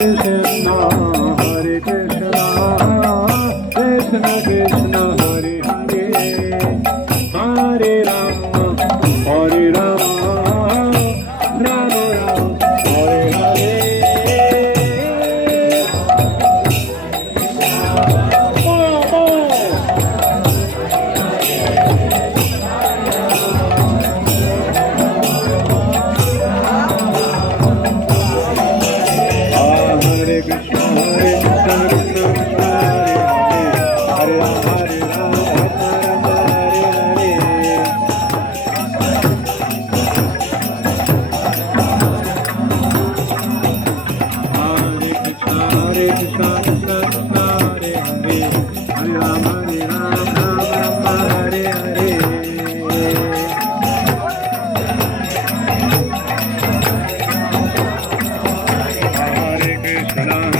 Krishna, Hare Krishna, Krishna Krishna, Hare Hare, Hare Rama, Hare Rama, Rama Rama, Hare Hare. Hare Krishna, Hare Krishna, Krishna Krishna, Hare Hare, Hare Rama, Hare Rama, Rama Rama, Hare Hare. Hare Krishna, Hare Krishna, Krishna Krishna, Hare Hare, Hare Rama, Hare Rama, Rama Rama, Hare Hare. Hare Krishna.